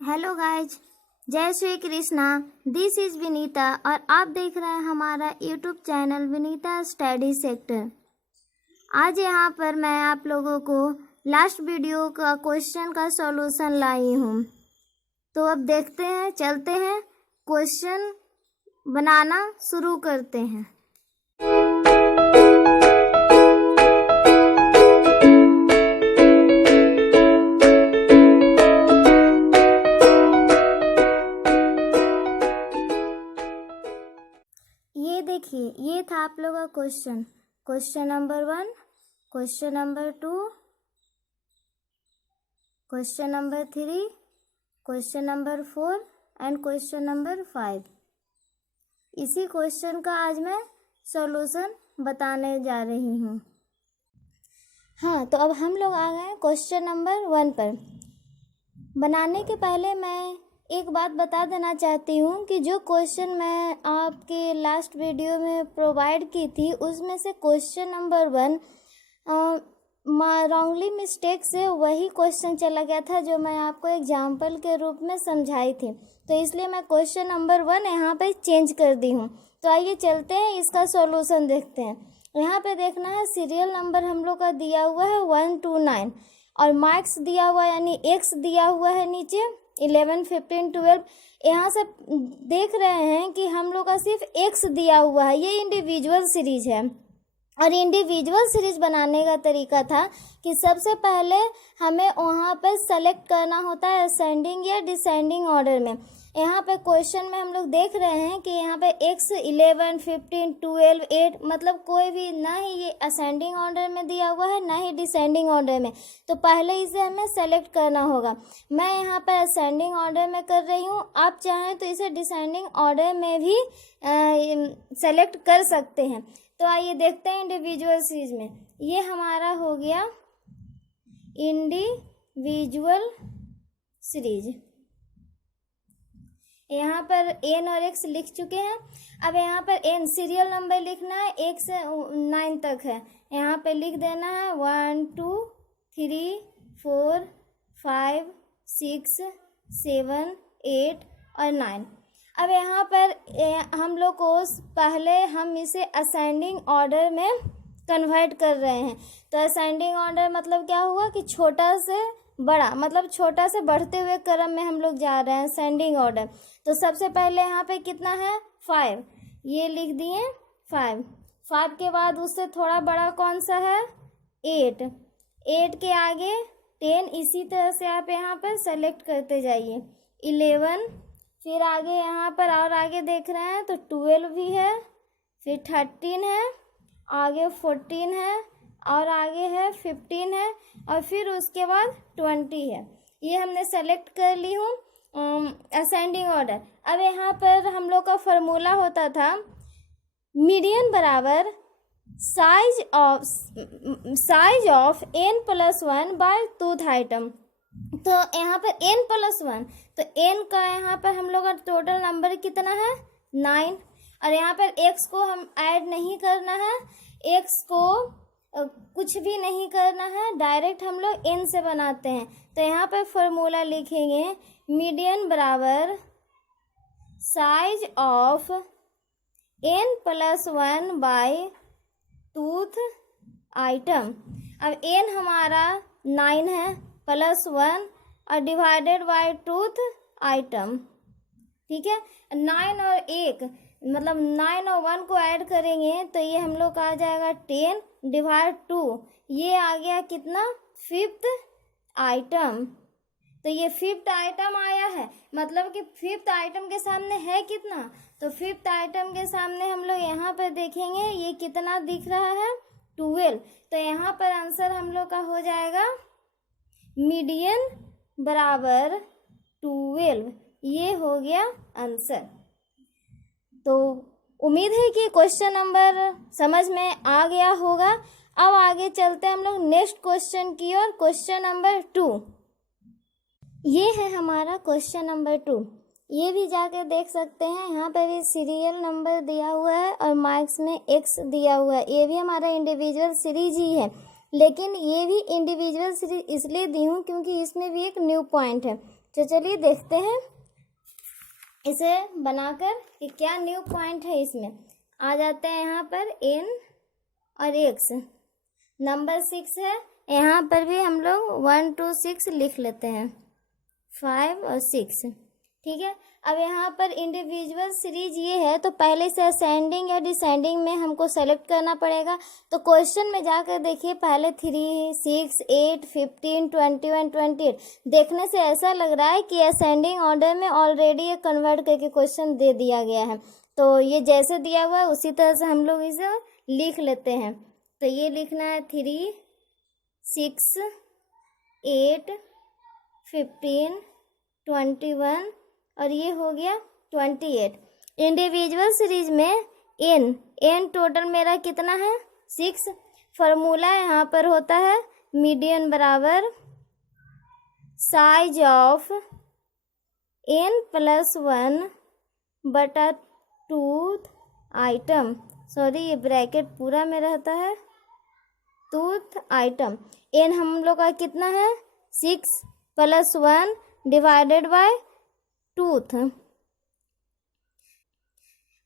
Hello guys, जय Shri Krishna. This is Vinita और आप देख रहे हैं हमारा YouTube channel Vinita study sector. आज यहाँ पर मैं आप लोगों को लास्ट वीडियो का क्वेश्चन का सॉल्यूशन लाई हूँ। तो अब देखते हैं, चलते हैं, क्वेश्चन बनाना शुरू करते हैं। ये देखिए, ये था आप लोगों का question number 1, question number 2, question number 3, question number 4 and question number 5। इसी क्वेश्चन का आज मैं सॉल्यूशन बताने जा रही हूँ। हाँ, तो अब हम लोग आ गए क्वेश्चन नंबर 1 पर। बनाने के पहले मैं एक बात बता देना चाहती हूँ कि जो क्वेश्चन मैं आपके लास्ट वीडियो में प्रोवाइड की थी उसमें से क्वेश्चन नंबर 1 रॉन्गली मिस्टेक से वही क्वेश्चन चला गया था जो मैं आपको एग्जाम्पल के रूप में समझाई थी। तो इसलिए मैं क्वेश्चन नंबर 1 यहाँ पे चेंज कर दी हूँ। तो आइए चलते हैं, इसका सॉल्यूशन देखते हैं। यहाँ पे देखना है, सीरियल नंबर हम लोग का दिया हुआ है 1 to 9 और मार्क्स दिया हुआ यानी एक्स दिया हुआ है नीचे 11, 15, 12। यहाँ से देख रहे हैं कि हम लोग का सिर्फ एक्स दिया हुआ है। ये इंडिविजुअल सीरीज है और इंडिविजुअल सीरीज बनाने का तरीका था कि सबसे पहले हमें वहाँ पर सेलेक्ट करना होता है असेंडिंग या डिसेंडिंग ऑर्डर में। यहाँ पे क्वेश्चन में हम लोग देख रहे हैं कि यहाँ पे x 11, 15, 12, 8 मतलब कोई भी ना ही ये असेंडिंग ऑर्डर में दिया हुआ है ना ही डिसेंडिंग ऑर्डर में। तो पहले इसे हमें सेलेक्ट करना होगा। मैं यहाँ पे असेंडिंग ऑर्डर में कर रही हूँ, आप चाहें तो इसे डिसेंडिंग ऑर्डर में भी सेलेक्ट कर सकते हैं। तो आइए देखते हैं इंडिविजुअल सीरीज में। ये हमारा हो गया इंडिविजुअल सीरीज। यहाँ पर n और x लिख चुके हैं। अब यहाँ पर n सीरियल नंबर लिखना है, 1 से 9 तक है। यहाँ पे लिख देना है 1, 2, 3, 4, 5, 6, 7, 8 और 9। अब यहाँ पर हम लोग को पहले हम इसे असेंडिंग ऑर्डर में कन्वर्ट कर रहे हैं। तो असेंडिंग ऑर्डर मतलब क्या हुआ कि छोटा से बड़ा, मतलब छोटा से बढ़ते हुए क्रम में हम लोग जा रहे हैं असेंडिंग ऑर्डर। तो सबसे पहले यहाँ पे कितना है 5, ये लिख दिए 5 के बाद उससे थोड़ा बड़ा कौन सा है 8 के आगे 10। इसी तरह से आप यहाँ पर सेलेक्ट करते जाइए 11, फिर आगे यहाँ पर और आगे देख रहे हैं तो 12 भी है, फिर 13 है, आगे 14 है और आगे है 15 है और फिर उसके बाद 20 है। ये हमने सेलेक्ट कर ली हूँ असेंडिंग ऑर्डर। अब यहाँ पर हम लोग का फॉर्मूला होता था मीडियन बराबर size of n+1 by tooth item. तो यहाँ पर n+1, तो n का यहाँ पर हम लोग का टोटल नंबर कितना है 9 और यहाँ पर x को हम ऐड नहीं करना है, x को कुछ भी नहीं करना है, डायरेक्ट हम लोग n से बनाते हैं। तो यहाँ पर फॉर्मूला लिखेंगे मीडियन बराबर size of n+1 by tooth item. अब n हमारा 9 है +1 और डिवाइडेड बाय टूथ आइटम, ठीक है। 9 और 1 मतलब 9 और 1 को ऐड करेंगे तो ये हम लोग का आ जाएगा 10 डिवाइड 2, ये आ गया कितना 5th आइटम। तो ये 5th आइटम आया है, मतलब कि 5th आइटम के सामने है कितना, तो 5th आइटम के सामने हम लोग यहाँ पर देखेंगे ये कितना दिख रहा है 12। तो यहाँ पर आंसर हम लोग का हो जाएगा मीडियन बराबर 12। ये हो गया आंसर। तो उम्मीद है कि क्वेश्चन नंबर समझ में आ गया होगा। अब आगे चलते हैं हम लोग नेक्स्ट क्वेश्चन की ओर। क्वेश्चन नंबर 2 ये है हमारा क्वेश्चन नंबर 2। ये भी जाके देख सकते हैं, यहाँ पे भी सीरियल नंबर दिया हुआ है और मार्क्स में x दिया हुआ है। ये भी हमारा इंडिविजुअल सीरीज ही है, लेकिन ये भी इंडिविजुअल सीरीज इसलिए दी हूँ क्योंकि इसमें भी एक न्यू पॉइंट है। तो चलिए देखते हैं इसे बनाकर कि क्या न्यू पॉइंट है इसमें। आ जाते हैं यहाँ पर n और x, नंबर 6 है, यहाँ पर भी हम लोग 1 2 6 लिख लेते हैं, 5 और 6, ठीक है। अब यहाँ पर इंडिविजुअल सीरीज ये है तो पहले से असेंडिंग या डिसेंडिंग में हमको सेलेक्ट करना पड़ेगा। तो क्वेश्चन में जाकर देखिए, पहले 3 6 8 15 21 28, देखने से ऐसा लग रहा है कि असेंडिंग ऑर्डर में ऑलरेडी ये कन्वर्ट करके क्वेश्चन दे दिया गया है। तो ये जैसे दिया हुआ है उसी तरह से हम लोग इसे लिख लेते हैं। तो ये लिखना है 3 6 8 15 21 और ये हो गया 28। इंडिविजुअल सीरीज में n टोटल मेरा कितना है 6। फार्मूला यहाँ पर होता है मीडियन बराबर साइज ऑफ n+1 बटा टूथ आइटम, सॉरी ये ब्रैकेट पूरा में रहता है, टूथ आइटम। n हम लोग का कितना है 6 + 1 डिवाइडेड बाय टूथ।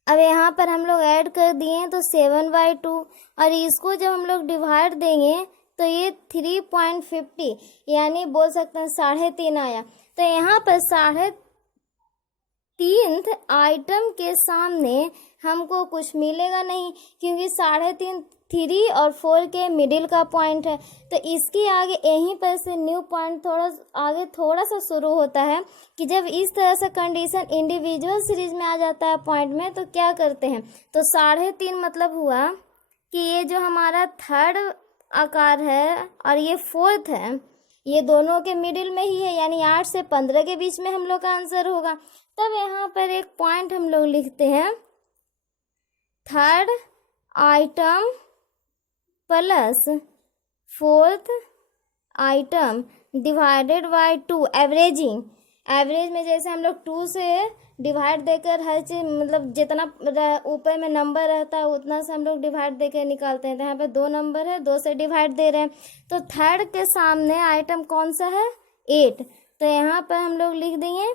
अब यहाँ पर हम लोग ऐड कर दिए हैं तो 7/2, और इसको जब हम लोग डिवाइड देंगे तो ये 3.50 यानी बोल सकते हैं 3.5 आया। तो यहाँ पर 3.5 आइटम के सामने हमको कुछ मिलेगा नहीं, क्योंकि 3.5 3 और 4 के मिडिल का पॉइंट है। तो इसके आगे यहीं पर से न्यू पॉइंट थोड़ा सा शुरू होता है कि जब इस तरह से कंडीशन इंडिविजुअल सीरीज में आ जाता है पॉइंट में तो क्या करते हैं, तो 3.5 मतलब हुआ कि ये जो हमारा थर्ड आकार है और ये फोर्थ है, ये दोनों के मिडिल में ही है, यानी 8 से 15 के बीच में हम लोग का आंसर होगा। तब यहाँ पर एक पॉइंट हम लोग लिखते हैं, third item plus fourth item divided by 2, averaging. Average में जैसे हम लोग 2 से डिवाइड देकर हर चीज मतलब जितना ऊपर में नंबर रहता है उतना से हम लोग डिवाइड देकर निकालते हैं। तो यहाँ पे 2 नंबर है, 2 से डिवाइड दे रहे हैं। तो थर्ड के सामने आइटम कौन सा है 8, तो यहाँ पर हम लोग लिख देंगे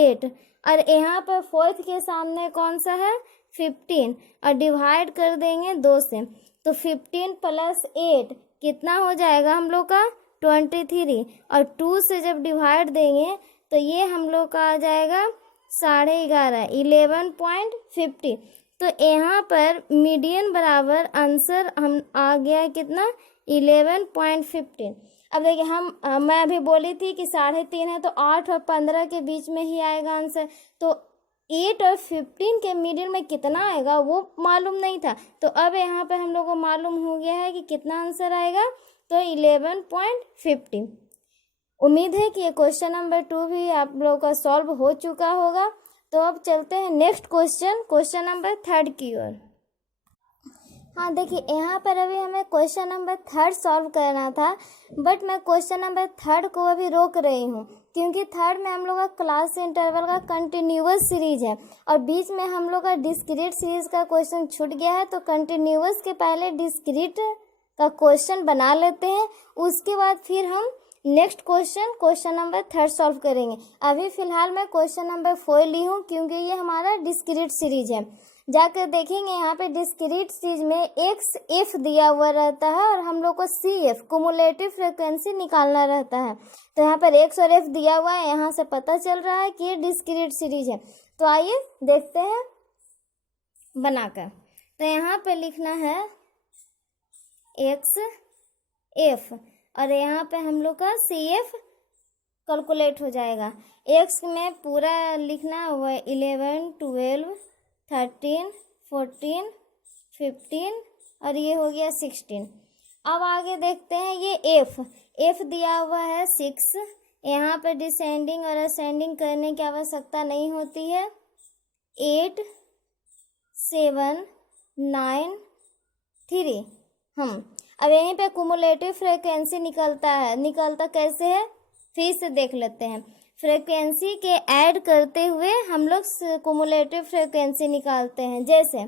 8, और यहाँ पर फोर्थ के सामने कौन सा है 15, और डिवाइड कर देंगे 2 से। तो 15 + 8 कितना हो जाएगा हम लोग का 23, और 2 से जब डिवाइड देंगे तो ये हम लोग का आ जाएगा 11.5 11.50। तो यहाँ पर मीडियन बराबर आंसर हम आ गया कितना 11.15। अब देखिए मैं अभी बोली थी कि 3.5 है तो 8 और 15 के बीच में ही आएगा आंसर। तो 8 और 15 के मिडिल में कितना आएगा वो मालूम नहीं था, तो अब यहाँ पर हम लोग को मालूम हो गया है कि कितना आंसर आएगा, तो 11.50। उम्मीद है कि ये क्वेश्चन नंबर 2 भी आप लोगों का सॉल्व हो चुका होगा। तो अब चलते हैं नेक्स्ट क्वेश्चन नंबर 3 की ओर। हाँ देखिए, यहाँ पर अभी हमें क्वेश्चन नंबर 3 सॉल्व करना था, बट मैं क्वेश्चन नंबर 3 को अभी रोक रही हूँ, क्योंकि 3 में हम लोग का क्लास इंटरवल का कंटिन्यूअस सीरीज है और बीच में हम लोग का डिस्क्रीट सीरीज का क्वेश्चन छूट गया है। तो कंटिन्यूअस के पहले डिस्क्रीट का क्वेश्चन बना लेते हैं, उसके बाद फिर हम नेक्स्ट क्वेश्चन नंबर 3 सॉल्व करेंगे। अभी फिलहाल मैं क्वेश्चन नंबर 4 ली हूँ, क्योंकि ये हमारा डिस्क्रीट सीरीज है। जाकर देखेंगे यहाँ पे डिस्क्रीट सीरीज में एक्स एफ दिया हुआ रहता है और हम लोग को सी एफ कुमुलेटिव फ्रिक्वेंसी निकालना रहता है। तो यहाँ पर एक्स और एफ दिया हुआ है, यहाँ से पता चल रहा है कि ये डिस्क्रीट सीरीज है। तो आइए देखते हैं बनाकर। तो यहाँ पे लिखना है एक्स एफ और यहाँ पे हम लोग का सी एफ कैलकुलेट हो जाएगा। एक्स में पूरा लिखना हुआ 11 12 13 14 15 और ये हो गया 16। अब आगे देखते हैं ये एफ दिया हुआ है 6। यहाँ पे डिसेंडिंग और असेंडिंग करने की आवश्यकता नहीं होती है। 8 7 9 3 अब यहीं पे कुमुलेटिव फ्रिक्वेंसी निकलता कैसे है फिर से देख लेते हैं। फ्रिक्वेंसी के ऐड करते हुए हम लोग कुमुलेटिव फ्रिक्वेंसी निकालते हैं। जैसे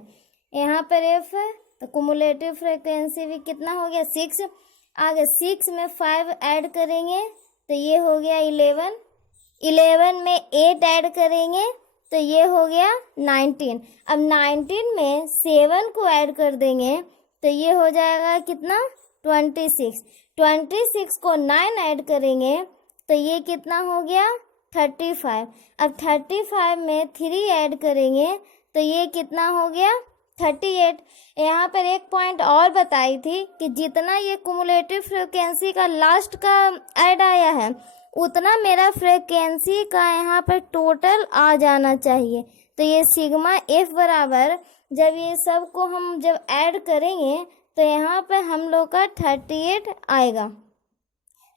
यहाँ पर एफ है तो कुमुलेटिव फ्रिक्वेंसी भी कितना हो गया 6। आगे 6 में 5 ऐड करेंगे तो ये हो गया 11। 11 में 8 ऐड करेंगे तो ये हो गया 19। अब 19 में 7 को ऐड कर देंगे तो ये हो जाएगा कितना 26। 26 को 9 ऐड करेंगे तो ये कितना हो गया 35। अब 35 में 3 ऐड करेंगे तो ये कितना हो गया 38। यहाँ पर एक पॉइंट और बताई थी कि जितना ये कुमुलेटिव फ्रीक्वेंसी का लास्ट का ऐड आया है उतना मेरा फ्रीक्वेंसी का यहाँ पर टोटल आ जाना चाहिए। तो ये सिग्मा एफ बराबर जब ये सब को हम जब ऐड करेंगे तो यहाँ पर हम लोग का 38 आएगा।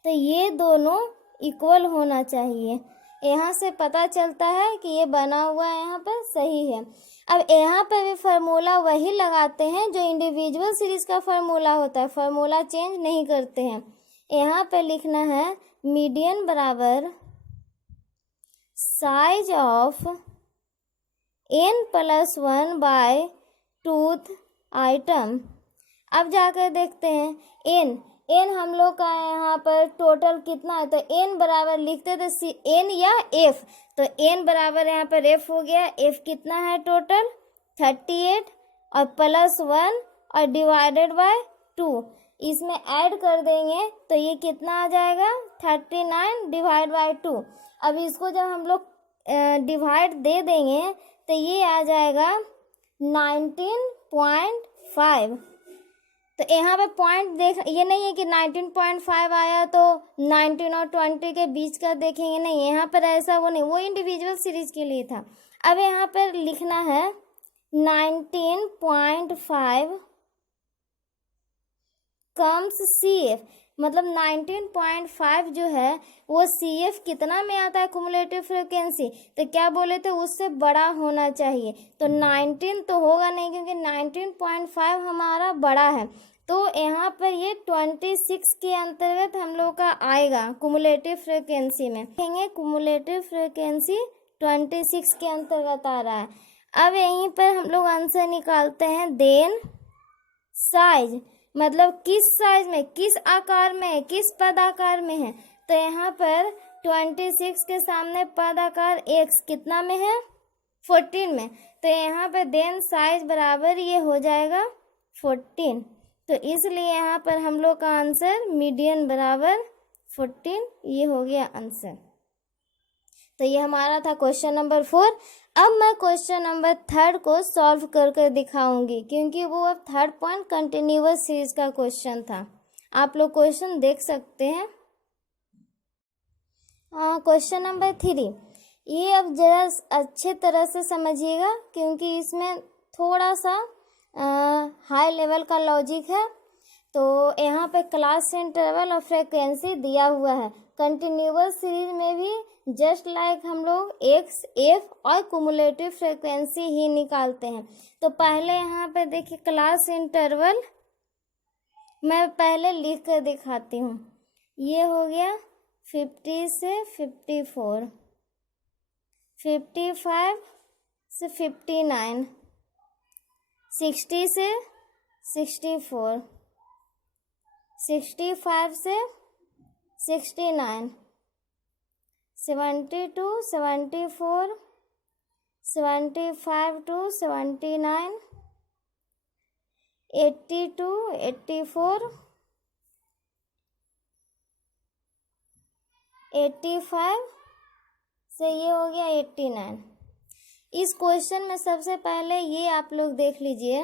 तो ये दोनों इक्वल होना चाहिए। यहाँ से पता चलता है कि ये बना हुआ यहाँ पर सही है। अब यहाँ पर भी फार्मूला वही लगाते हैं जो इंडिविजुअल सीरीज का फार्मूला होता है, फार्मूला चेंज नहीं करते हैं। यहाँ पर लिखना है मीडियन बराबर size of n+1 by tooth item. अब जाकर देखते हैं n हम लोग का यहाँ पर टोटल कितना है, तो n बराबर लिखते थे n या f, तो n बराबर यहाँ पर f हो गया। f कितना है टोटल 38 और +1 और डिवाइडेड बाय 2, इसमें ऐड कर देंगे तो ये कितना आ जाएगा 39 डिवाइड बाय 2। अब इसको जब हम लोग डिवाइड दे देंगे तो ये आ जाएगा 19.5। तो यहाँ पे पॉइंट देख, ये नहीं है कि 19.5 आया तो 19 और 20 के बीच का देखेंगे, नहीं, यहाँ पर ऐसा वो नहीं, वो इंडिविजुअल सीरीज के लिए था। अब यहाँ पर लिखना है 19.5 कम्स CF, मतलब 19.5 जो है वो CF कितना में आता है कुमुलेटिव फ्रीक्वेंसी, तो क्या बोले थे उससे बड़ा होना चाहिए। तो 19 तो होगा नहीं क्योंकि 19.5 हमारा बड़ा है, तो यहाँ पर ये 26 के अंतर्गत हम लोग का आएगा कुमुलेटिव फ्रीक्वेंसी में। देखेंगे कुमुलेटिव फ्रीक्वेंसी 26 के अंतर्गत आ रहा है। अब यहीं पर हम लोग आंसर निकालते हैं। देन साइज मतलब किस साइज में, किस आकार में है, किस पद आकार में है, तो यहाँ पर 26 के सामने पद आकार x कितना में है 14 में, तो यहाँ पर देन साइज बराबर ये हो जाएगा 14। तो इसलिए यहाँ पर हम लोग का आंसर मीडियन बराबर 14, ये हो गया आंसर। तो ये हमारा था क्वेश्चन नंबर 4। अब मैं क्वेश्चन नंबर 3 को सॉल्व करके दिखाऊंगी क्योंकि वो अब 3rd पॉइंट कंटिन्यूअस सीरीज का क्वेश्चन था। आप लोग क्वेश्चन देख सकते हैं। क्वेश्चन नंबर 3, ये अब जरा अच्छे तरह से समझिएगा क्योंकि इसमें थोड़ा सा हाई लेवल का लॉजिक है। तो यहाँ पे क्लास इंटरवल और फ्रीक्वेंसी दिया हुआ है। कंटिन्यूअस सीरीज में भी जस्ट लाइक हम लोग x, f और कुमुलेटिव फ्रीक्वेंसी ही निकालते हैं। तो पहले यहाँ पे देखिए क्लास इंटरवल मैं पहले लिख कर दिखाती हूँ। ये हो गया 50 से 54, 55 से 59, 60 से 64, 65 से 69, 72, 74, 75 to 79, 80 to 84, 85 से ये हो गया 89। इस क्वेश्चन में सबसे पहले ये आप लोग देख लीजिए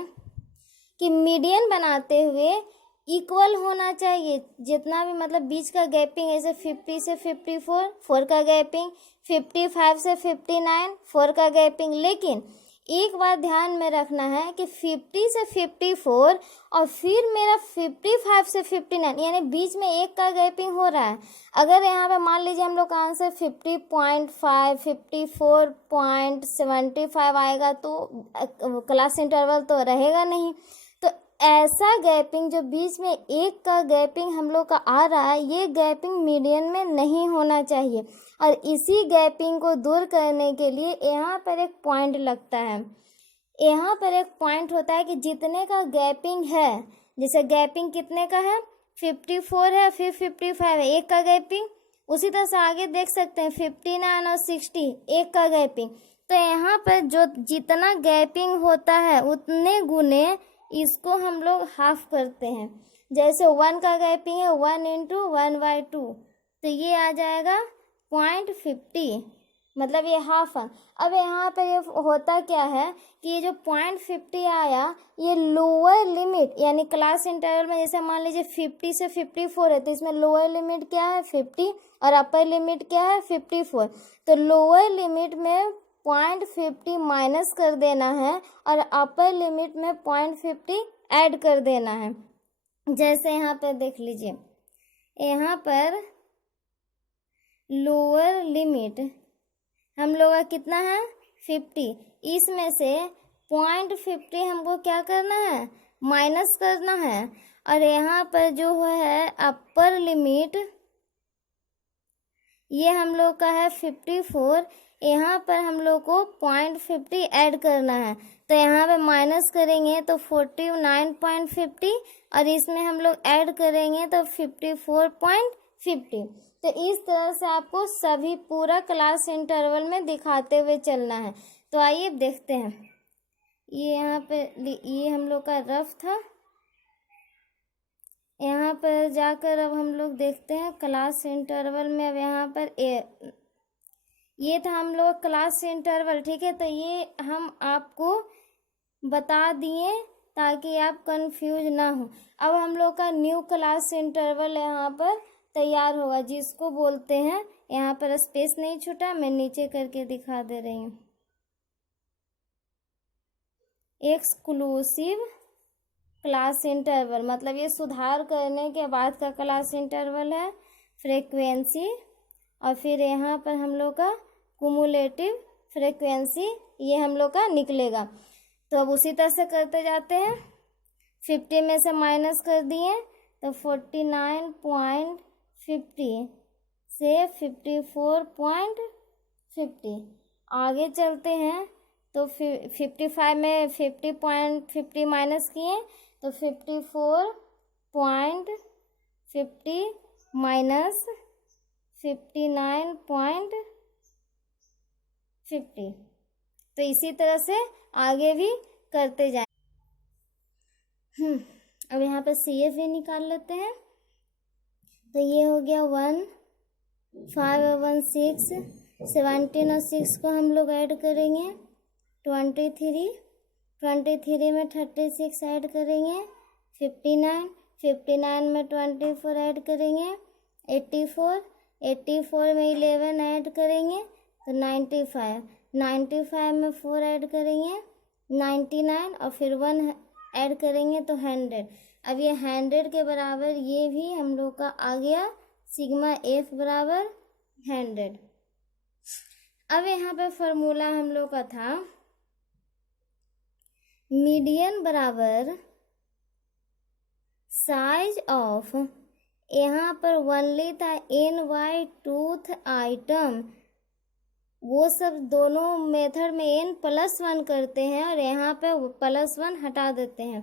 कि मीडियन बनाते हुए इक्वल होना चाहिए। जितना भी मतलब बीच का गैपिंग, ऐसे 50 से 54 4 का गैपिंग, 55 से 59 4 का गैपिंग। लेकिन एक बात ध्यान में रखना है कि 50 से 54 और फिर मेरा 55 से 59 यानी बीच में एक का गैपिंग हो रहा है। अगर यहाँ पे मान लीजिए हम लोग का आंसर 50.5 54.75 आएगा तो क्लास इंटरवल तो रहेगा नहीं। तो ऐसा गैपिंग जो बीच में एक का गैपिंग हम लोग का आ रहा है, ये गैपिंग मीडियन में नहीं होना चाहिए। और इसी गैपिंग को दूर करने के लिए यहाँ पर एक पॉइंट लगता है। यहाँ पर एक पॉइंट होता है कि जितने का गैपिंग है, जैसे गैपिंग कितने का है 54 है, फिर 55 है, एक का गैपिंग, उसी तरह से आगे देख सकते हैं 59 और 60 एक का गैपिंग। तो यहाँ पर जो जितना गैपिंग होता है उतने गुने इसको हम लोग हाफ करते हैं। जैसे 1 का गैपिंग है 1 इंटू 1/2, तो ये आ जाएगा 0.50, मतलब ये हाफ है। अब यहाँ पर ये होता क्या है कि ये जो 0.50 आया ये लोअर लिमिट, यानी क्लास इंटरवल में जैसे मान लीजिए 50 से 54 है, तो इसमें लोअर लिमिट क्या है 50 और अपर लिमिट क्या है 54। तो लोअर लिमिट में 0.50 माइनस कर देना है और अपर लिमिट में 0.50 ऐड कर देना है। जैसे यहाँ पर देख लीजिए, यहाँ पर लोअर लिमिट हम लोग का कितना है 50, इसमें से 0.50 हमको क्या करना है माइनस करना है। और यहाँ पर जो है अपर लिमिट ये हम लोग का है 54, यहाँ पर हम लोग को 0.50 ऐड करना है। तो यहाँ पे माइनस करेंगे तो 49.50 और इसमें हम लोग ऐड करेंगे तो 54.50। तो इस तरह से आपको सभी पूरा क्लास इंटरवल में दिखाते हुए चलना है। तो आइए देखते हैं, ये यहाँ पे ये हम लोग का रफ था, यहाँ पर जाकर अब हम लोग देखते हैं क्लास इंटरवल में। अब यहाँ पर ये था हम लोग क्लास इंटरवल, ठीक है। तो ये हम आपको बता दिए ताकि आप कंफ्यूज ना हो। अब हम लोग का न्यू क्लास इंटरवल यहाँ पर तैयार होगा, जिसको बोलते हैं, यहाँ पर स्पेस नहीं छूटा, मैं नीचे करके दिखा दे रही हूँ, एक्सक्लूसिव क्लास इंटरवल। मतलब ये सुधार करने के बाद का क्लास इंटरवल है, फ्रीक्वेंसी, और फिर यहाँ पर हम लोग का कुमुलेटिव फ्रीक्वेंसी ये हम लोग का निकलेगा। तो अब उसी तरह से करते जाते हैं, 50 में से माइनस कर दिए तो 49.50 से 54.50। आगे चलते हैं तो 55 में 50.50 माइनस किए तो 54.50 माइनस 59.50। तो इसी तरह से आगे भी करते जाएं। अब यहाँ पर CF निकाल लेते हैं। तो ये हो गया 1, 5 और 1 6, 17 और 6 को हम लोग ऐड करेंगे 23 में 36 ऐड करेंगे 59 में 24 ऐड करेंगे 84 में 11 ऐड करेंगे तो 95 में 4 ऐड करेंगे 99 और फिर 1 ऐड करेंगे तो 100। अब ये 100 के बराबर ये भी हम लोग का आ गया सिग्मा F बराबर 100। अब यहाँ पे फॉर्मूला हम लोग का था मीडियन बराबर साइज ऑफ, यहाँ पर ओनली था NY टूथ आइटम, वो सब दोनों मेथड में n+1 करते हैं और यहाँ पे +1 हटा देते हैं।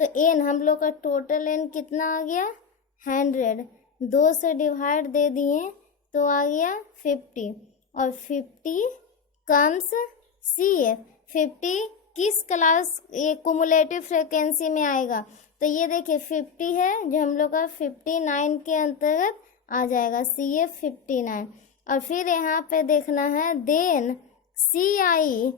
तो n हम लोग का टोटल n कितना आ गया 100, 2 से डिवाइड दे दिए तो आ गया 50 और 50 कम्स CF। 50 किस क्लास ये कुमुलेटिव फ्रीक्वेंसी में आएगा, तो ये देखिए 50 है जो हम लोग का 59 के अंतर्गत आ जाएगा CF 59। और फिर यहाँ पे देखना है देन CI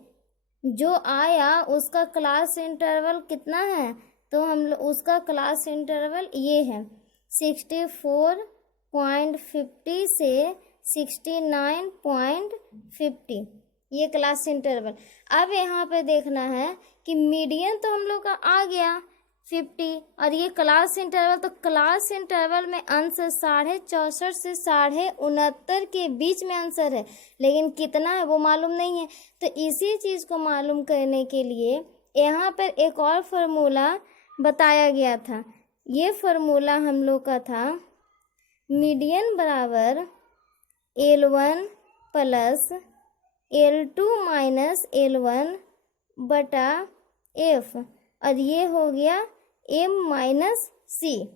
जो आया उसका क्लास इंटरवल कितना है, तो हम लोग उसका क्लास इंटरवल ये है 64.50 से 69.50, ये क्लास इंटरवल। अब यहाँ पे देखना है कि मीडियन तो हम लोग का आ गया 50 और ये क्लास इंटरवल, तो क्लास इंटरवल में आंसर 64.5 से 69.5 के बीच में आंसर है, लेकिन कितना है वो मालूम नहीं है। तो इसी चीज़ को मालूम करने के लिए यहाँ पर एक और फार्मूला बताया गया था। ये फार्मूला हम लोग का था मीडियन बराबर L1 plus L2 minus L1 बटा F, और ये हो गया M माइनस C।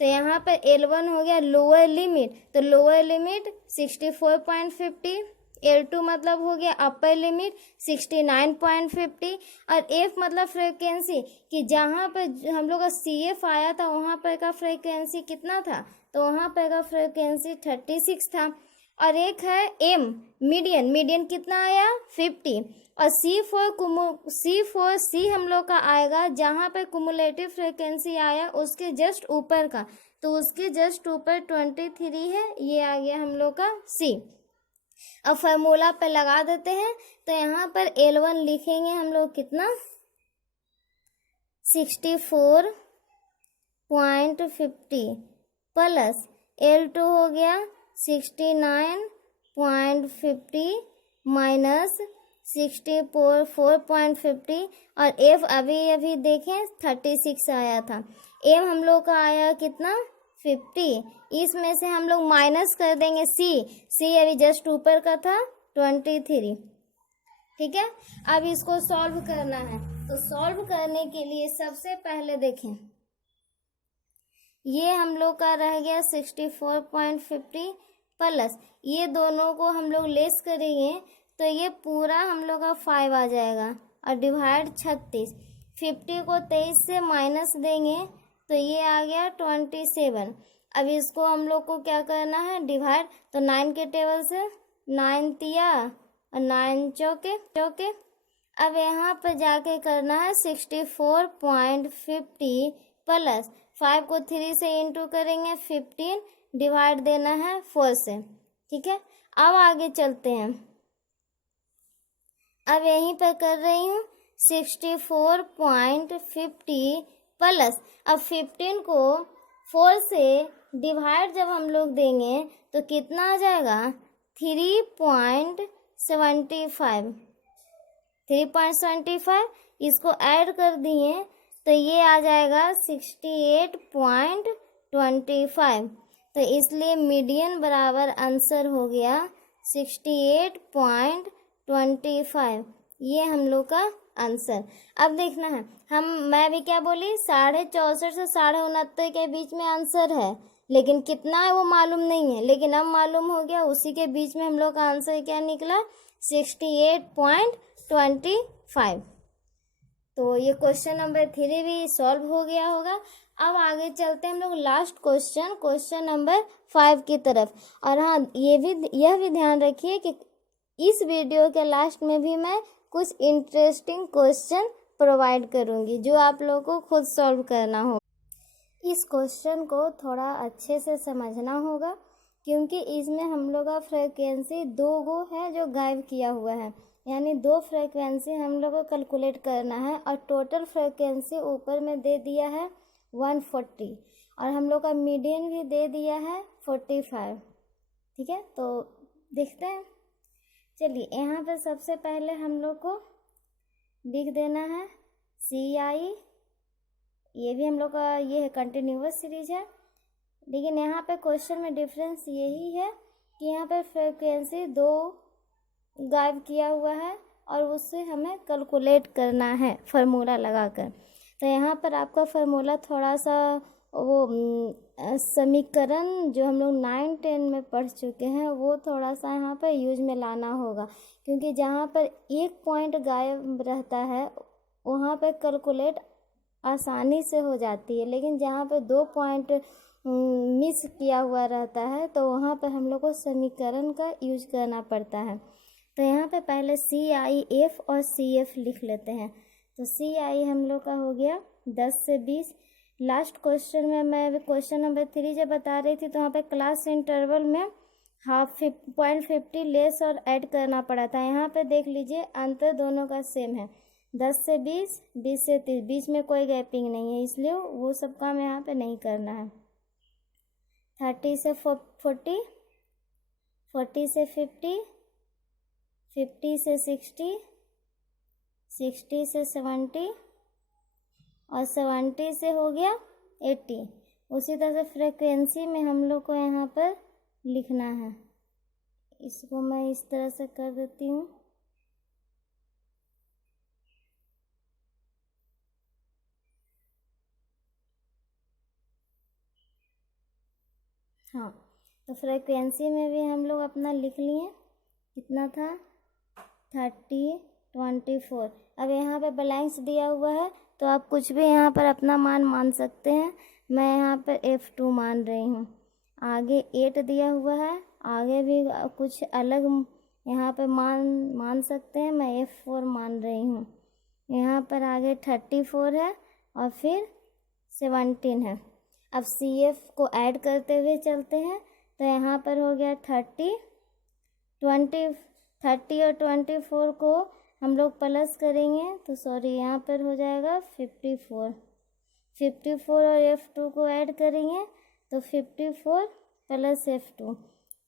तो यहाँ पर L1 हो गया लोअर लिमिट, तो लोअर लिमिट 64.50, L2 मतलब हो गया अपर लिमिट 69.50, और F मतलब फ्रिक्वेंसी कि जहाँ पर हम लोग का CF आया था वहाँ पर का फ्रिक्वेंसी कितना था, तो वहाँ पर का फ्रिक्वेंसी 36 था। और एक है M मीडियन, मीडियन कितना आया 50, और C हम लोग का आएगा जहाँ पर कुमुलेटिव फ्रिक्वेंसी आया उसके जस्ट ऊपर का, तो उसके जस्ट ऊपर 23 है, ये आ गया हम लोग का C। अब फार्मूला पे लगा देते हैं, तो यहाँ पर L1 लिखेंगे हम लोग कितना 64.50 प्लस L2 हो गया 69.50 माइनस 64.50, और F अभी देखें 36 आया था, M हम लोग का आया कितना 50, इसमें से हम लोग माइनस कर देंगे C अभी जस्ट ऊपर का था 23। ठीक है, अब इसको सॉल्व करना है, तो सॉल्व करने के लिए सबसे पहले देखें ये हम लोग का रह गया 64.50 प्लस ये दोनों को हम लोग लेस करेंगे तो ये पूरा हम लोग का 5 आ जाएगा, और डिवाइड 36, 50 को 23 से माइनस देंगे तो ये आ गया 27। अब इसको हम लोग को क्या करना है डिवाइड, तो 9 के टेबल से 9 तिया और 9 चौके। अब यहाँ पर जाके करना है 64.50 प्लस 5 को 3 से इंटू करेंगे 15, डिवाइड देना है 4 से। ठीक है, अब आगे चलते हैं, अब यहीं पर कर रही हूँ 64.50 प्लस, अब 15 को 4 से डिवाइड जब हम लोग देंगे तो कितना आ जाएगा 3.75, इसको ऐड कर दिए तो ये आ जाएगा 68.25, तो इसलिए मीडियन बराबर आंसर हो गया 68.25, ये हम लोग का आंसर। अब देखना है मैं भी क्या बोली 64.5 से 69.5 के बीच में आंसर है, लेकिन कितना है वो मालूम नहीं है, लेकिन अब मालूम हो गया, उसी के बीच में हम लोग का आंसर क्या निकला 68.25। तो ये क्वेश्चन नंबर 3 भी सॉल्व हो गया होगा। अब आगे चलते हैं हम लोग लास्ट क्वेश्चन नंबर 5 की तरफ। और हाँ, यह भी ध्यान रखिए कि इस वीडियो के लास्ट में भी मैं कुछ इंटरेस्टिंग क्वेश्चन प्रोवाइड करूँगी जो आप लोगों को खुद सॉल्व करना होगा। इस क्वेश्चन को थोड़ा अच्छे से समझना होगा क्योंकि इसमें हम लोग का फ्रीक्वेंसी 2 गो है जो गायब किया हुआ है, यानी 2 फ्रीक्वेंसी हम लोग को कैलकुलेट करना है, और टोटल फ्रीक्वेंसी ऊपर में दे दिया है 140 और हम लोग का मीडियन भी दे दिया है 45। ठीक है, तो देखते हैं। चलिए, यहाँ पर सबसे पहले हम लोग को लिख देना है CI, ये भी हम लोग का ये है कंटिन्यूअस सीरीज है, लेकिन यहाँ पे क्वेश्चन में डिफरेंस यही है कि यहाँ पे फ्रीक्वेंसी 2 गायब किया हुआ है और उससे हमें कैलकुलेट करना है फार्मूला लगाकर। तो यहाँ पर आपका फार्मूला थोड़ा सा वो समीकरण जो हम लोग 9-10 में पढ़ चुके हैं वो थोड़ा सा यहाँ पर यूज में लाना होगा, क्योंकि जहाँ पर एक पॉइंट गायब रहता है वहाँ पर कैलकुलेट आसानी से हो जाती है, लेकिन जहाँ पर 2 पॉइंट मिस किया हुआ रहता है तो वहाँ पर हम लोग को समीकरण का यूज करना पड़ता है। तो यहाँ पे पहले CIF और CF लिख लेते हैं। तो CI हम लोग का हो गया 10 से 20। लास्ट क्वेश्चन में मैं क्वेश्चन नंबर 3 जब बता रही थी तो वहाँ पे क्लास इंटरवल में 0.50 लेस और ऐड करना पड़ा था। यहाँ पे देख लीजिए अंतर दोनों का सेम है, 10 से 20, 20 से 30, बीच में कोई गैपिंग नहीं है, इसलिए वो सब काम यहाँ पे नहीं करना है। 30 से 40, 40 से 50, 50 से 60, 60 से 70 और 70 से हो गया 80। उसी तरह से फ्रीक्वेंसी में हम लोग को यहाँ पर लिखना है, इसको मैं इस तरह से कर देती हूँ। हाँ, तो फ्रीक्वेंसी में भी हम लोग अपना लिख लिए, कितना था 30, 24। अब यहाँ पे ब्लैंक्स दिया हुआ है तो आप कुछ भी यहाँ पर अपना मान सकते हैं। मैं यहाँ पर F2 मान रही हूँ। आगे 8 दिया हुआ है, आगे भी कुछ अलग यहाँ पर मान सकते हैं। मैं F4 मान रही हूँ। यहाँ पर आगे 34 है और फिर 17 है। अब CF को ऐड करते हुए चलते हैं तो यहाँ पर हो गया 30 और 24 को हम लोग प्लस करेंगे तो सॉरी यहाँ पर हो जाएगा 54 और F2 को ऐड करेंगे तो 54 प्लस F2,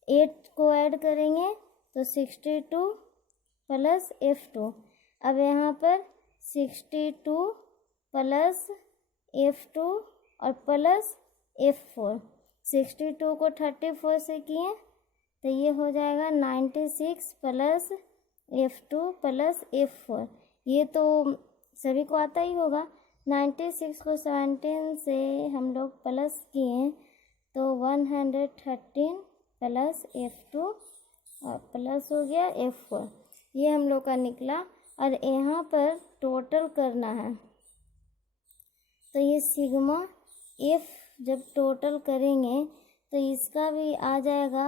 8 को ऐड करेंगे तो 62 प्लस F2। अब यहाँ पर 62 प्लस F2 और प्लस F4, 62 को 34 से किए तो ये हो जाएगा 96 प्लस F2 प्लस F4। ये तो सभी को आता ही होगा। 96 को 17 से हम लोग प्लस किए तो 113 प्लस F2 और प्लस हो गया F4। ये हम लोग का निकला। और यहाँ पर टोटल करना है तो ये सिग्मा F जब टोटल करेंगे तो इसका भी आ जाएगा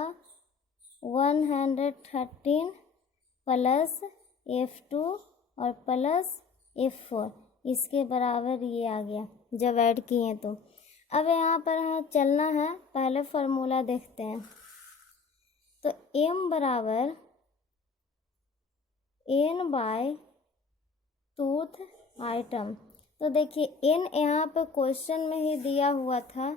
113 प्लस F2 और प्लस F4, इसके बराबर ये आ गया जब ऐड किए तो। अब यहाँ पर हमें चलना है, पहले फार्मूला देखते हैं। तो M बराबर N बाय टूथ आइटम। तो देखिए N यहाँ पर क्वेश्चन में ही दिया हुआ था।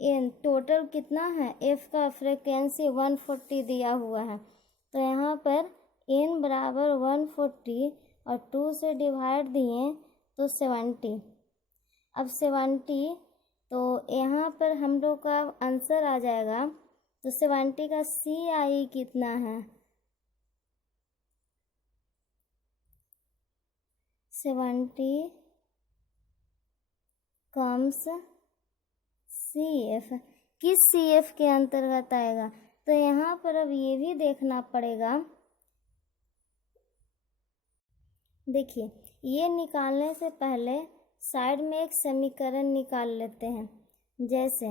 N टोटल कितना है, F का फ्रीक्वेंसी 140 दिया हुआ है। तो यहाँ पर N बराबर 140 और 2 से डिवाइड दिए तो 70। अब 70 तो यहाँ पर हम लोग का आंसर आ जाएगा। तो 70 का CI कितना है, 70 कम्स CF, किस CF के अंतर्गत आएगा। तो यहाँ पर अब ये भी देखना पड़ेगा। देखिए ये निकालने से पहले साइड में एक समीकरण निकाल लेते हैं। जैसे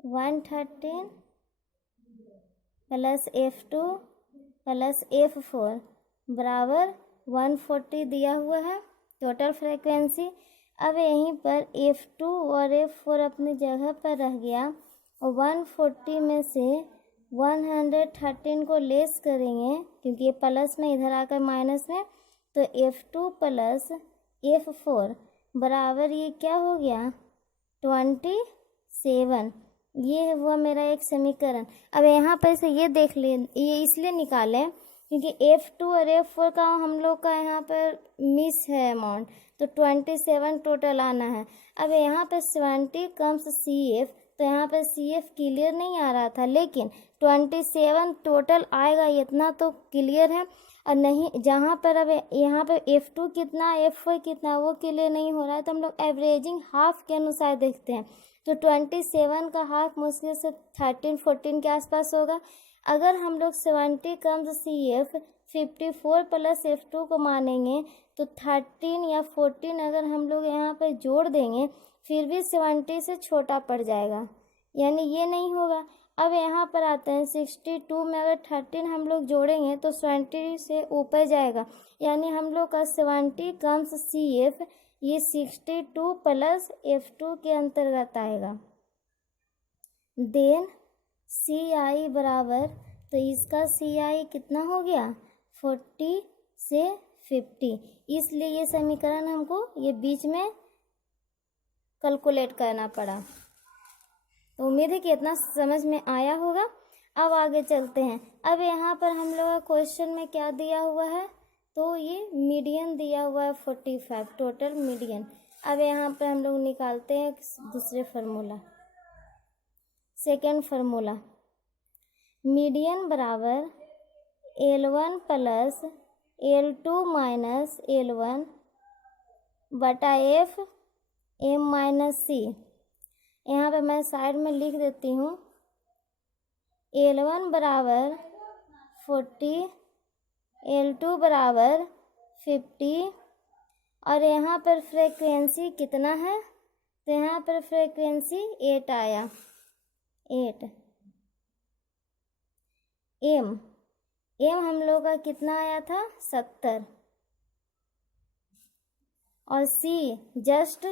113 प्लस F2 प्लस F4 बराबर 140 दिया हुआ है टोटल फ्रीक्वेंसी। अब यहीं पर F2 और F4 अपनी जगह पर रह गया और 140 में से 113 को लेस करेंगे क्योंकि ये प्लस में इधर आकर माइनस में, तो F2 प्लस F4 बराबर ये क्या हो गया 27। ये हुआ मेरा एक समीकरण। अब यहाँ पर से ये देख ले, ये इसलिए निकालें क्योंकि F2 और F4 का हम लोग का यहाँ पर मिस है अमाउंट, तो 27 टोटल आना है। अब यहाँ पर 70 कम्स CF, तो यहाँ पर CF क्लियर नहीं आ रहा था, लेकिन 27 टोटल आएगा इतना तो क्लियर है। और नहीं जहाँ पर अब यहाँ पर F2 कितना F4 कितना वो क्लियर नहीं हो रहा है, तो हम लोग एवरेजिंग हाफ के अनुसार देखते हैं। तो 27 का हाफ मुश्किल से 13-14 के आसपास होगा। अगर हम लोग 70 कम्स CF 54 प्लस F2 को मानेंगे तो 13 या 14 अगर हम लोग यहाँ पर जोड़ देंगे फिर भी 70 से छोटा पड़ जाएगा, यानी ये नहीं होगा। अब यहाँ पर आते हैं 62 में अगर 13 हम लोग जोड़ेंगे तो 70 से ऊपर जाएगा, यानी हम लोग का 70 कम्स CF ये 62 प्लस F2 के अंतर्गत आएगा। देन CI बराबर, तो इसका CI कितना हो गया 40 से 50, इसलिए ये समीकरण हमको ये बीच में कैलकुलेट करना पड़ा। तो उम्मीद है कि इतना समझ में आया होगा। अब आगे चलते हैं। अब यहाँ पर हम लोग का क्वेश्चन में क्या दिया हुआ है, तो ये मीडियन दिया हुआ है 45 टोटल मीडियन। अब यहाँ पर हम लोग निकालते हैं दूसरे फार्मूला, सेकेंड फार्मूला। मीडियन बराबर L1 plus L2 minus L1 बटा F m माइनस सी। यहाँ पे मैं साइड में लिख देती हूँ L1 बराबर 40, L2 बराबर 50 और यहाँ पर फ्रीक्वेंसी कितना है, तो यहाँ पर फ्रीक्वेंसी 8 आया, 8। एम हम लोग का कितना आया था, 70 और सी जस्ट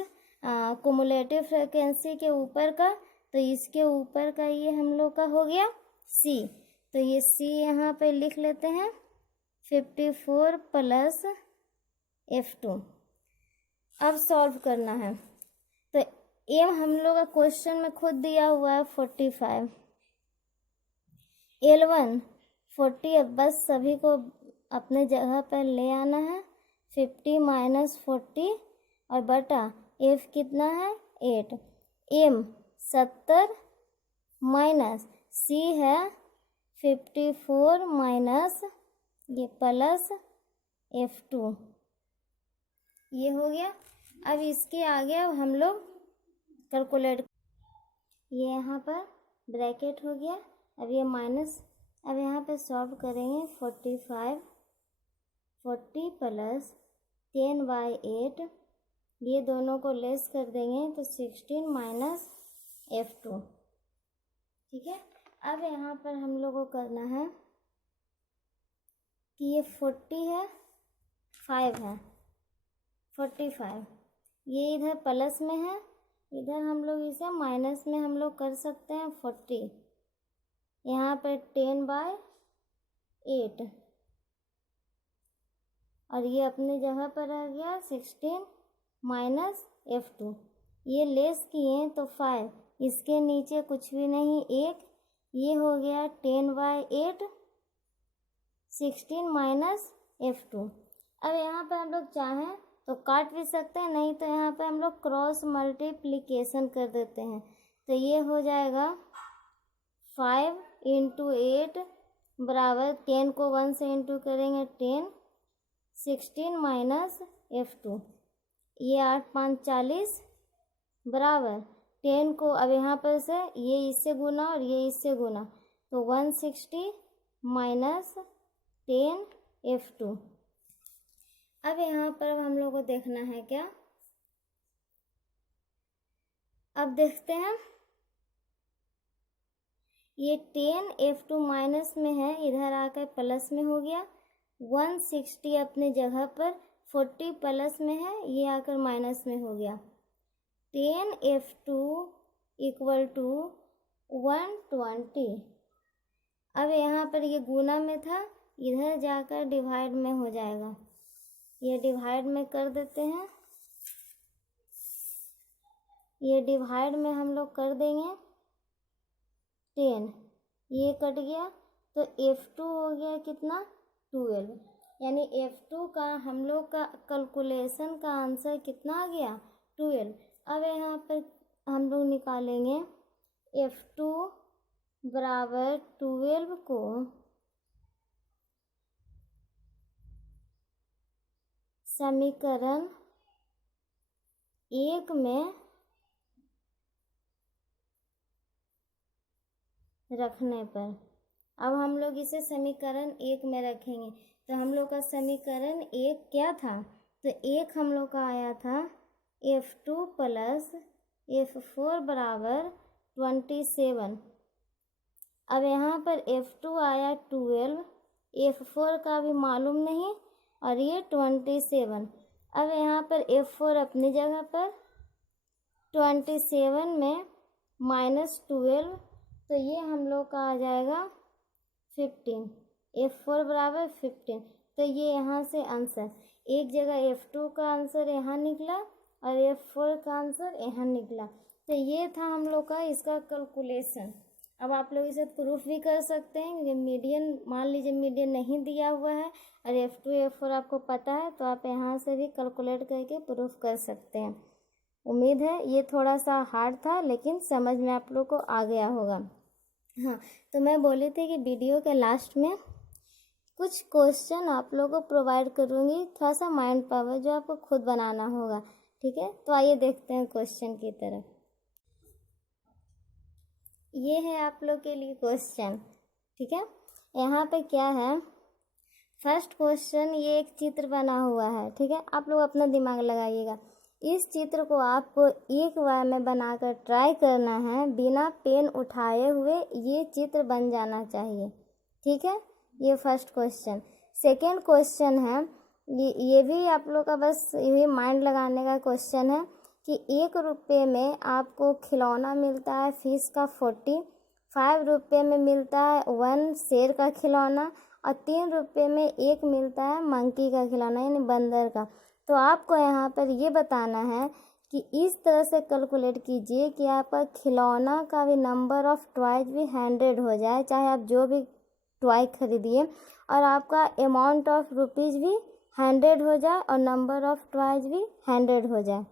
कुमुलेटिव फ्रीक्वेंसी के ऊपर का, तो इसके ऊपर का ये हम लोग का हो गया सी। तो ये सी यहाँ पे लिख लेते हैं 54 प्लस F2। अब सॉल्व करना है, तो एम हम लोग का क्वेश्चन में खुद दिया हुआ है 45, L1 40, अब बस सभी को अपने जगह पर ले आना है, 50 माइनस 40 और बटा F कितना है 8, M 70 माइनस C है 54 माइनस ये प्लस F2, ये हो गया। अब इसके आगे अब हम लोग कैलकुलेट, ये यहाँ पर ब्रैकेट हो गया, अब ये माइनस, अब यहाँ पे सॉल्व करेंगे 45, 40 प्लस 10/8, ये दोनों को लेस कर देंगे तो 16 माइनस F2, ठीक है। अब यहाँ पर हम लोग को करना है कि ये 40 है, 5 है, 45, ये इधर प्लस में है, इधर हम लोग इसे माइनस में हम लोग कर सकते हैं 40, यहाँ पर 10/8 और ये अपनी जगह पर आ गया 16 माइनस F2, ये लेस किए तो 5, इसके नीचे कुछ भी नहीं 1, ये हो गया 10/8, 16 माइनस F2। अब यहाँ पर हम लोग चाहें तो काट भी सकते हैं, नहीं तो यहाँ पे हम लोग क्रॉस मल्टीप्लिकेशन कर देते हैं, तो ये हो जाएगा 5 × 8 बराबर 10 को 1 से इंटू करेंगे 10, 16 माइनस F2, ये 8 5 40 बराबर 10 को, अब यहाँ पर से ये इससे गुना और ये इससे गुना, तो 160 माइनस 10 F2। अब यहाँ पर हम लोग को देखना है क्या, अब देखते हैं, ये 10 F2 माइनस में है, इधर आकर प्लस में हो गया, 160 अपने जगह पर, 40 प्लस में है, ये आकर माइनस में हो गया, 10 F2 इक्वल टू 120। अब यहाँ पर ये गुना में था, इधर जाकर डिवाइड में हो जाएगा, ये डिवाइड में कर देते हैं, ये डिवाइड में हम लोग कर देंगे 10, ये कट गया तो F2 हो गया कितना 12, यानी F2 का हम लोग का कैलकुलेशन का आंसर कितना आ गया 12। अब यहाँ पर हम लोग निकालेंगे F2 बराबर 12 को समीकरण 1 में रखने पर, अब हम लोग इसे समीकरण 1 में रखेंगे, तो हम लोग का समीकरण 1 क्या था, तो 1 हम लोग का आया था F2 प्लस F4 बराबर 27। अब यहाँ पर F2 आया 12, F4 का भी मालूम नहीं और ये 27। अब यहाँ पर F4 अपनी जगह पर, 27 में -12, तो ये हम लोग का आ जाएगा 15, F4 बराबर 15। तो ये यहाँ से आंसर, एक जगह F2 का आंसर यहाँ निकला और F4 का आंसर यहाँ निकला। तो ये था हम लोग का इसका कैलकुलेशन। अब आप लोग इसे प्रूफ भी कर सकते हैं, क्योंकि मीडियन, मान लीजिए मीडियन नहीं दिया हुआ है और F2 F4 आपको पता है, तो आप यहाँ से भी कैलकुलेट करके प्रूफ कर सकते हैं। उम्मीद है ये थोड़ा सा हार्ड था, लेकिन समझ में आप लोग को आ गया होगा। हाँ, तो मैं बोली थी कि वीडियो के लास्ट में कुछ क्वेश्चन आप लोगों को प्रोवाइड करूँगी, थोड़ा सा माइंड पावर जो आपको खुद बनाना होगा। ठीक है, तो आइए देखते हैं क्वेश्चन की तरफ। ये है आप लोग के लिए क्वेश्चन, ठीक है। यहाँ पे क्या है, फर्स्ट क्वेश्चन, ये एक चित्र बना हुआ है, ठीक है। आप लोग अपना दिमाग लगाइएगा। इस चित्र को आपको एक बार में बनाकर ट्राई करना है, बिना पेन उठाए हुए ये चित्र बन जाना चाहिए, ठीक है। ये फर्स्ट क्वेश्चन। सेकेंड क्वेश्चन है, ये भी आप लोग का बस यही माइंड लगाने का क्वेश्चन है कि 1 रुपये में आपको खिलौना मिलता है फिश का 40, 5 रुपये में मिलता है 1 शेर का खिलौना, और 3 रुपये में 1 मिलता है मंकी का खिलौना यानी बंदर का। तो आपको यहाँ पर ये बताना है कि इस तरह से कैलकुलेट कीजिए कि आपका खिलौना का भी नंबर ऑफ टॉयज भी 100 हो जाए, चाहे आप जो भी टॉय खरीदिए, और आपका अमाउंट ऑफ रुपीज़ भी 100 हो जाए और नंबर ऑफ टॉयज भी 100 हो जाए।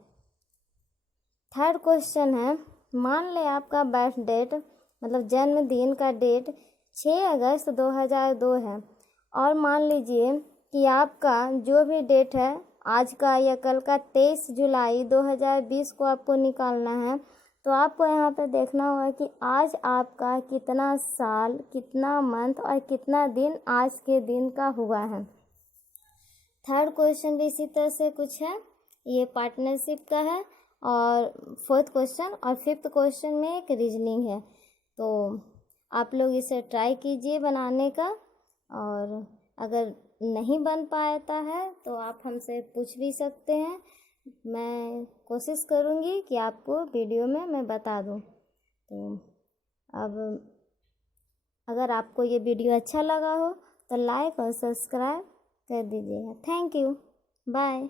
थर्ड क्वेश्चन है, मान ले आपका बर्थ डेट मतलब जन्मदिन का डेट 6 अगस्त 2002 है, और मान लीजिए कि आपका जो भी डेट है आज का या कल का 23 जुलाई 2020 को आपको निकालना है। तो आपको यहाँ पे देखना होगा कि आज आपका कितना साल, कितना मंथ और कितना दिन आज के दिन का हुआ है। थर्ड क्वेश्चन भी इसी तरह से कुछ है, ये पार्टनरशिप का है। और फोर्थ क्वेश्चन और फिफ्थ क्वेश्चन में एक रीजनिंग है। तो आप लोग इसे ट्राई कीजिए बनाने का, और अगर नहीं बन पाता है तो आप हमसे पूछ भी सकते हैं। मैं कोशिश करूँगी कि आपको वीडियो में मैं बता दूँ। तो अब अगर आपको ये वीडियो अच्छा लगा हो तो लाइक और सब्सक्राइब कर दीजिएगा। Thank you, bye.